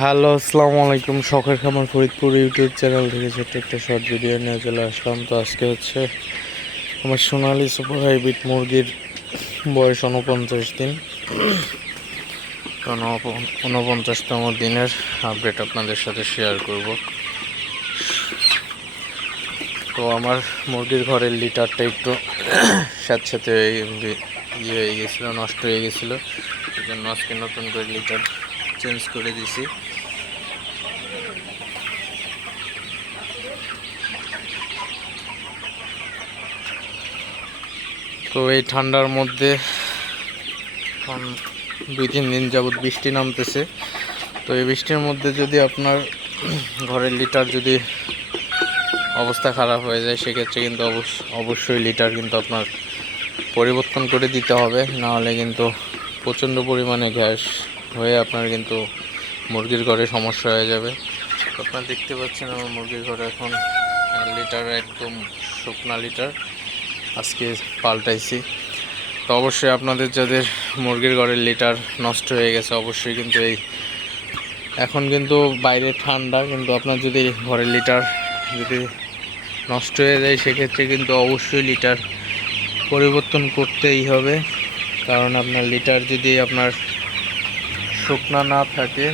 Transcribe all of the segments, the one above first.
Hello, আসসালামু আলাইকুম। শখের খামার ফরিদপুর ইউটিউব চ্যানেল থেকে ছোট্ট একটা শর্ট ভিডিও নিয়ে চলে আসলাম। তো আজকে হচ্ছে আমার সোনালি সুপার হাইব্রিড মুরগির বয়স উনপঞ্চাশ দিন। উনপঞ্চাশতম দিনের আপডেট আপনাদের সাথে শেয়ার করব। তো আমার মুরগির ঘরের লিটারটা একটু হয়ে গে- ইয়ে হয়ে গেছিল, নষ্ট হয়ে গেছিল। এই জন্য আজকে নতুন করে লিটার চেঞ্জ করে দিছি তো এই ঠান্ডার মধ্যে এখন দুই তিন দিন যাবৎ বৃষ্টি নামতেছে। তো এই বৃষ্টির মধ্যে যদি আপনার ঘরের লিটার যদি অবস্থা খারাপ হয়ে যায়, সেক্ষেত্রে কিন্তু অবশ্য- অবশ্যই লিটার কিন্তু আপনার পরিবর্তন করে দিতে হবে। নাহলে কিন্তু প্রচণ্ড পরিমাণে গ্যাস হয়ে আপনার কিন্তু মুরগির ঘরে সমস্যা হয়ে যাবে। আপনারা দেখতে পাচ্ছেন আমার মুরগির ঘরে এখন লিটার একদম শুকনা লিটার আজকে পাল্টাইছি। তো অবশ্যই আপনাদের যাদের মুরগির ঘরের লিটার নষ্ট হয়ে গেছে, অবশ্যই কিন্তু এই এখন কিন্তু বাইরে ঠান্ডা, কিন্তু আপনার যদি ঘরের লিটার যদি নষ্ট হয়ে যায়, সেক্ষেত্রে কিন্তু অবশ্যই লিটার পরিবর্তন করতেই হবে। কারণ আপনার লিটার যদি আপনার শুকনা না থাকে,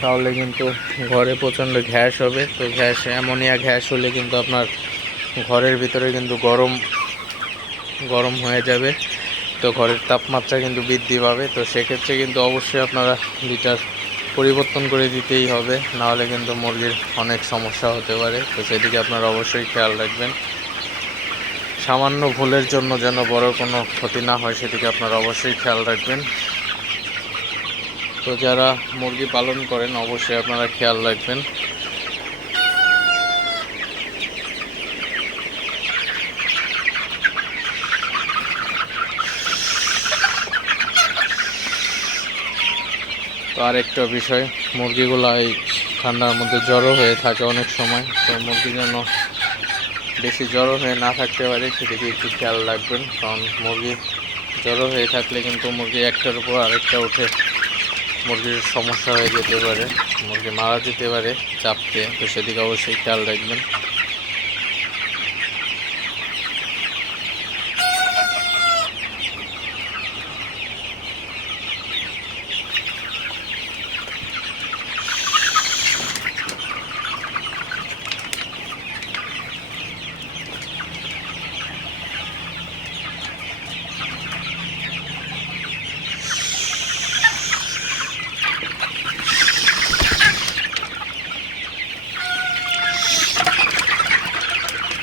তাহলে কিন্তু ঘরে প্রচণ্ড ঘ্যাস হবে। তো গ্যাস অ্যামোনিয়া ঘ্যাস হলে কিন্তু আপনার ঘরের ভিতরে কিন্তু গরম গরম হয়ে যাবে, তো ঘরের তাপমাত্রা কিন্তু বৃদ্ধি পাবে, তো সেক্ষেত্রে কিন্তু অবশ্যই আপনারা লিটার পরিবর্তন করে দিতেই হবে, নাহলে কিন্তু মুরগির অনেক সমস্যা হতে পারে, তো সেদিকে আপনারা অবশ্যই খেয়াল রাখবেন। সামান্য ভুলের জন্য যেন বড় কোনো ক্ষতি না হয়, সেদিকে আপনারা অবশ্যই খেয়াল রাখবেন। তো যারা মুরগি পালন করেন, অবশ্যই আপনারা খেয়াল রাখবেন। তো আরেকটা বিষয়, মুরগিগুলো এই ঠান্ডার মধ্যে জ্বরও হয়ে থাকে অনেক সময়, তো মুরগি যেন বেশি জ্বরও হয়ে না থাকতে পারে সেদিকে একটু খেয়াল রাখবেন, কারণ মুরগি জ্বরও হয়ে থাকলে কিন্তু মুরগি একটার উপর আরেকটা উঠে মুরগির সমস্যা হয়ে যেতে পারে, মুরগি মারা যেতে পারে চাপতে, তো সেদিকে অবশ্যই খেয়াল রাখবেন।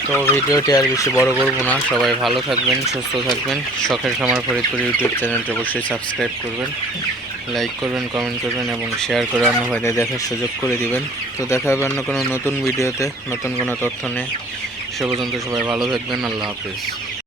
তো ভিডিওটি আর বেশি বড় করব না। সবাই ভালো থাকবেন, সুস্থ থাকবেন। শখের খামার ফরিদপুর ইউটিউব চ্যানেলটি অবশ্যই সাবস্ক্রাইব করবেন, লাইক করবেন, কমেন্ট করবেন এবং শেয়ার করে অন্য ভাইদের দেখার সুযোগ করে দিবেন। তো দেখা হবে অন্য কোনো নতুন ভিডিওতে। নতুন কোনো তথ্য নিয়ে। সে পর্যন্ত সবাই ভালো থাকবেন। আল্লাহ হাফিজ।